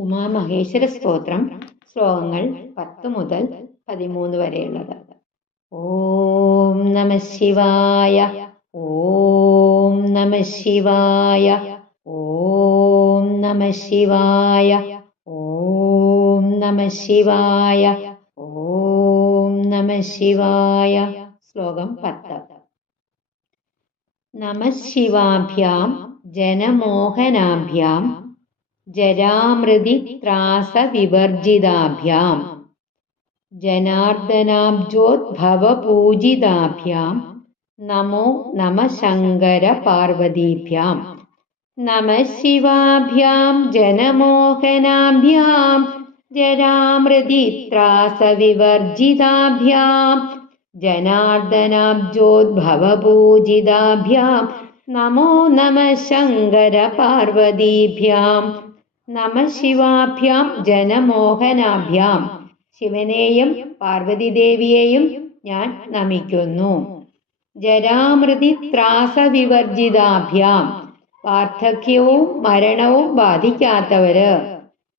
ഉമാമഹേശ്വര സ്തോത്രം ശ്ലോകങ്ങൾ 10 മുതൽ 13 വരെയുള്ളത്. ഓം നമഃ ശിവായ, ഓം നമഃ ശിവായ, ഓം നമഃ ശിവായ, ഓം നമഃ ശിവായ, ഓം നമഃ ശിവായ. ശ്ലോകം 10. നമഃ ശിവാഭ്യാം ജനമോഹനാഭ്യാം ജരാമൃതി ത്രാസ വിവർജിതാഭ്യാം ജനാർദ്ദനാബ്ജോദ്ഭവപൂജിതാഭ്യാം നമോ നമഃ ശങ്കര പാർവതീഭ്യാം. നമഃ ശിവാഭ്യാം ജനമോഹനാഭ്യാം ജരാമൃതി ത്രാസ വിവർജിതാഭ്യാം ജനാർദ്ദനാബ്ജോദ്ഭവപൂജിതാഭ്യാം നമോ നമഃ ശങ്കര പാർവതീഭ്യാം. നമഃ ശിവാഭ്യാം ജനമോഹനാഭ്യാം, ശിവനെയും പാർവതീദേവിയെയും ഞാൻ നമിക്കുന്നു. ജരാമൃതി ത്രാസ വിവർജിതാഭ്യാം, വാർദ്ധക്യവും മരണവും ബാധിക്കാത്തവര്.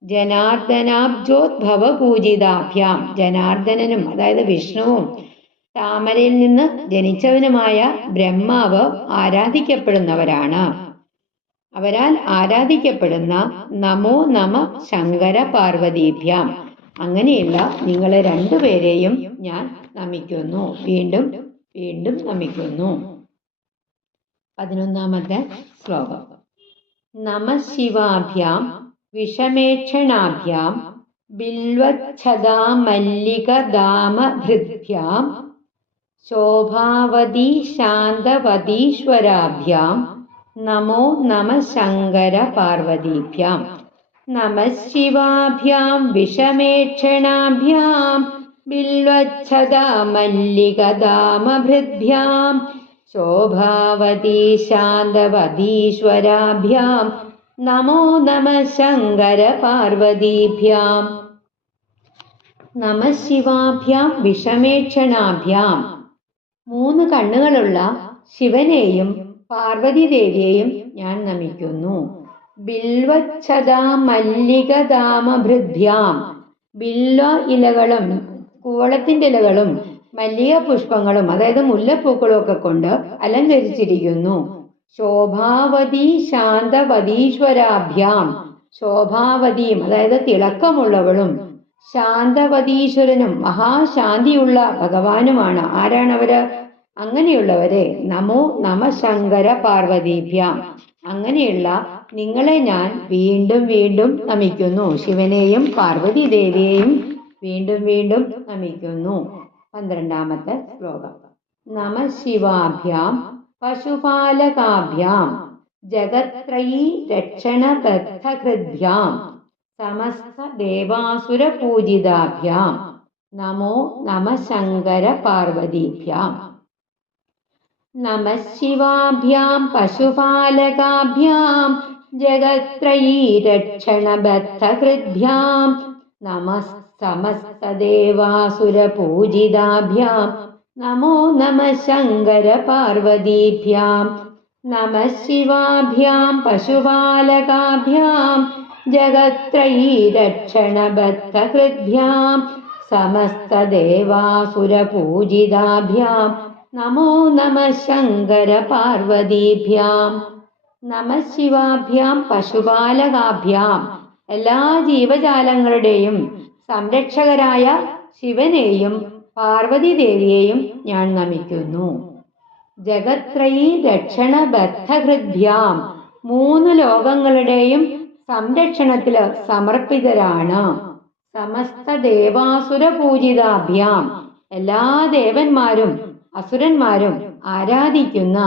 ജനാർദ്ദനാബ്ജോദ്ഭവപൂജിതാഭ്യാം, ജനാർദ്ദനനും അതായത് വിഷ്ണുവും താമരയിൽ നിന്ന് ജനിച്ചവനുമായ ബ്രഹ്മാവ് ആരാധിക്കപ്പെടുന്നവരാണ്. അവരാൽ ആരാധിക്കപ്പെടുന്ന നമോ നമ ശങ്കര പാർവതീഭ്യാം, അങ്ങനെയുള്ള നിങ്ങളെ രണ്ടുപേരെയും ഞാൻ നമിക്കുന്നു, വീണ്ടും വീണ്ടും നമിക്കുന്നു. 11-ാമത്തെ ശ്ലോകം. നമഃ ശിവാഭ്യാം വിഷമേക്ഷണാഭ്യാം ബിൽവച്ഛദാമല്ലികദാമഭൃദ്ഭ്യാം ശോഭാവതീ ശാന്തവതീശ്വരാഭ്യാം നമോ നമഃ ശങ്കര പാർവതീഭ്യാം. നമഃ ശിവാഭ്യാം വിഷമേക്ഷണാഭ്യാം ബിൽവച്ഛദാമല്ലികദാമഭൃദ്ഭ്യാം ശോഭാവതീ ശാന്തവതീശ്വരാഭ്യാം നമോ നമഃ ശങ്കര പാർവതീഭ്യാം. നമഃ ശിവാഭ്യാം വിഷമേക്ഷണാഭ്യാം, 3 കണ്ണുകളുള്ള ശിവനെയും പാർവതീദേവിയെയും ഞാൻ നമിക്കുന്നു. ബിൽവച്ഛദാമല്ലികദാമഭൃദ്ഭ്യാം, ബിൽവ ഇലകളും കൂവളത്തിന്റെ ഇലകളും മല്ലിക പുഷ്പങ്ങളും അതായത് മുല്ലപ്പൂക്കളും ഒക്കെ കൊണ്ട് അലങ്കരിച്ചിരിക്കുന്നു. ശോഭാവതീ ശാന്തവതീശ്വരാഭ്യാം, ശോഭാവതിയും അതായത് തിളക്കമുള്ളവളും ശാന്തവതീശ്വരനും മഹാശാന്തിയുള്ള ഭഗവാനുമാണ്. ആരാണവര്? അങ്ങനെയുള്ളവരെ നമോ നമ ശങ്കര പാർവതീഭ്യാം, അങ്ങനെയുള്ള നിങ്ങളെ ഞാൻ വീണ്ടും വീണ്ടും നമിക്കുന്നു, ശിവനെയും പാർവതീദേവിയെയും വീണ്ടും വീണ്ടും നമിക്കുന്നു. 12-ാമത്തെ ശ്ലോകം. നമഃ ശിവാഭ്യാം പശുപാലകാഭ്യാം ജഗത്രയീ രക്ഷണബദ്ധകൃദ്ഭ്യാം സമസ്ത ദേവാസുര പൂജിതാഭ്യാം നമോ നമഃ ശങ്കര പാർവതീഭ്യാം. നമഃ ശിവാഭ്യാം പശുപാലകാഭ്യാം ജഗത്രയീ രക്ഷണബദ്ധകൃദ്ഭ്യാം നമഃ സമസ്ത ദേവാസുര പൂജിതാഭ്യാം നമോ നമഃ ശങ്കര പാർവതീഭ്യാം. നമഃ ശിവാഭ്യാം പശുപാലകാഭ്യാം ജഗത്രയീ രക്ഷണബദ്ധകൃദ്ഭ്യാം സമസ്ത ദേവാസുര പൂജിതാഭ്യാം നമോ നമഃ ശങ്കര പാർവതീഭ്യാം. നമഃ ശിവാഭ്യാം പശുപാലകാഭ്യാം, എല്ലാ ജീവജാലങ്ങളുടെയും സംരക്ഷകരായ ശിവനെയും പാർവതീദേവിയെയും ഞാൻ നമിക്കുന്നു. ജഗത്രയീ രക്ഷണബദ്ധകൃദ്ഭ്യാം, 3 ലോകങ്ങളുടെയും സംരക്ഷണത്തില് സമർപ്പിതരാണ്. സമസ്ത ദേവാസുര പൂജിതാഭ്യാം, എല്ലാ ദേവന്മാരും അസുരന്മാരും ആരാധിക്കുന്ന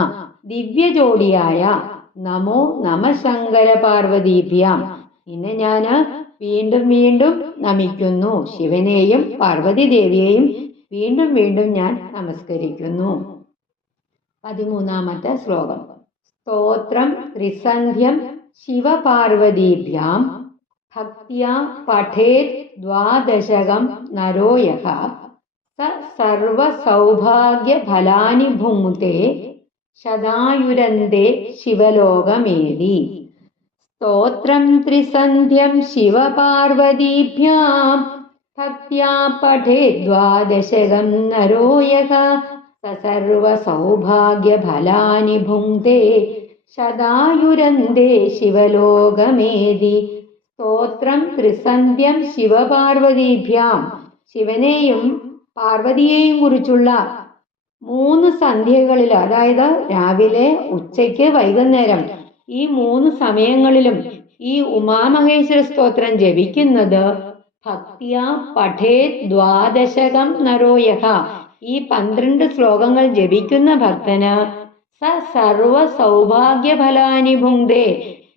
ദിവ്യജോഡിയായ നമോ നമ ശങ്കര പാർവതീഭ്യാം, ഇന്ന് ഞാന് വീണ്ടും വീണ്ടും നമിക്കുന്നു, ശിവനെയും പാർവതീദേവിയെയും വീണ്ടും വീണ്ടും ഞാൻ നമസ്കരിക്കുന്നു. 13-ാമത്തെ ശ്ലോകം. സ്തോത്രം ത്രിസന്ധ്യം ശിവപാർവതീഭ്യാം ഭക്ത്യാ പഠേത് ദ്വാദശകം നരോ യഃ സ സർവസൗഭാഗ്യഫലാനി ഭുങ്ക്തേ ശതായുരന്തേ ശിവലോകമേതി. സ്തോത്രം ത്രിസന്ധ്യം ശിവപാർവതീഭ്യാം ഭക്ത്യാ പഠേത് ദ്വാദശകം നരോ യഃ സ സർവസൗഭാഗ്യഫലാനി ഭുങ്ക്തേ ശതായുരന്തേ ശിവലോകമേതി. സ്തോത്രം ത്രിസന്ധ്യം ശിവപാർവതീഭ്യാം, ശിവനെയും പാർവതിയെയും കുറിച്ചുള്ള 3 സന്ധ്യകളിൽ, അതായത് രാവിലെ, ഉച്ചയ്ക്ക്, വൈകുന്നേരം, ഈ 3 സമയങ്ങളിലും ഈ ഉമാമഹേശ്വര സ്തോത്രം ജപിക്കുന്നത് ഭക്തിയാ പഠേത് ദ്വാദശകം നരോ യഃ, ഈ 12 ശ്ലോകങ്ങൾ ജപിക്കുന്ന ഭക്തന് സ സർവ സൗഭാഗ്യഫലാനി ഭുങ്ക്തേ,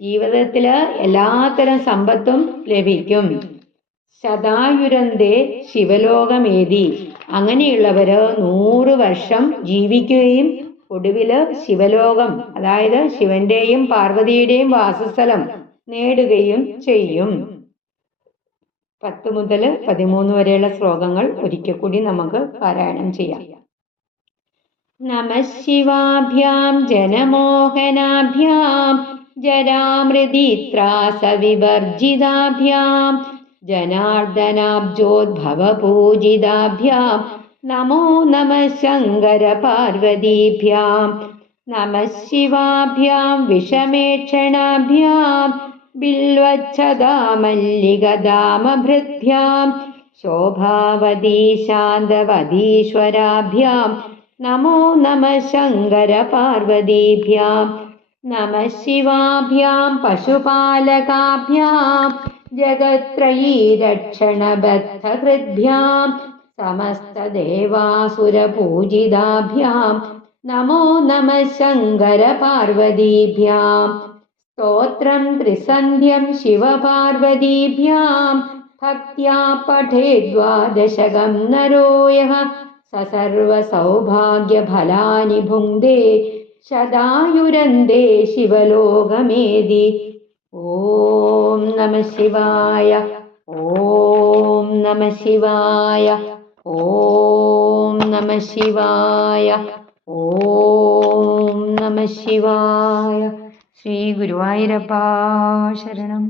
ജീവിതത്തില് എല്ലാത്തരം സമ്പത്തും ലഭിക്കും. ശതായുരന്തേ ശിവലോകമേതി, അങ്ങനെയുള്ളവര് 100 വർഷം ജീവിക്കുകയും ഒടുവില് ശിവലോകം, അതായത് ശിവന്റെയും പാർവതിയുടെയും വാസസ്ഥലം നേടുകയും ചെയ്യും. 10 മുതൽ 13 വരെയുള്ള ശ്ലോകങ്ങൾ ഒരിക്കൽ കൂടി നമുക്ക് പാരായണം ചെയ്യാം. നമഃ ശിവാഭ്യാം ജനമോഹനാഭ്യാം ജരാമൃതിത്രാസവിവർജിതാഭ്യാം ജനാർദ്ദനാബ്ജോദ്ഭവപൂജിതാഭ്യാം നമോ നമഃ ശങ്കരപാർവതീഭ്യാം. നമഃ ശിവാഭ്യാം വിഷമേക്ഷണാഭ്യാം ബിൽവച്ഛദാമല്ലികദാമഭൃദ്ഭ്യാം ശോഭാവതീ ശാന്തവതീശ്വരാഭ്യാം നമോ നമഃ ശങ്കരപാർവതീഭ്യാം. നമഃ ശിവാഭ്യാം പശുപാലകാഭ്യാം ജഗത്രയീ രക്ഷണബദ്ധഹൃദ്ഭ്യാം സമസ്തദേവാസുരപൂജിതാഭ്യാം നമോ നമഃ ശങ്കരപാർവതീഭ്യാം. സ്തോത്രം ത്രിസന്ധ്യം ശിവപാർവതീഭ്യാം ഭക്ത്യാ പഠേത് ദ്വാദശകം നരോ യഃ സ സർവസൗഭാഗ്യഫലാനി ഭുങ്ക്തേ ശതായുരന്തേ ശിവലോകമേതി. ഓം നമഃ ശിവായ. ഓം നമഃ ശിവായ. ഓം നമഃ ശിവായ. ഓം നമഃ ശിവായ. ശ്രീ ഗുരുവായൂരപ്പാ ശരണം.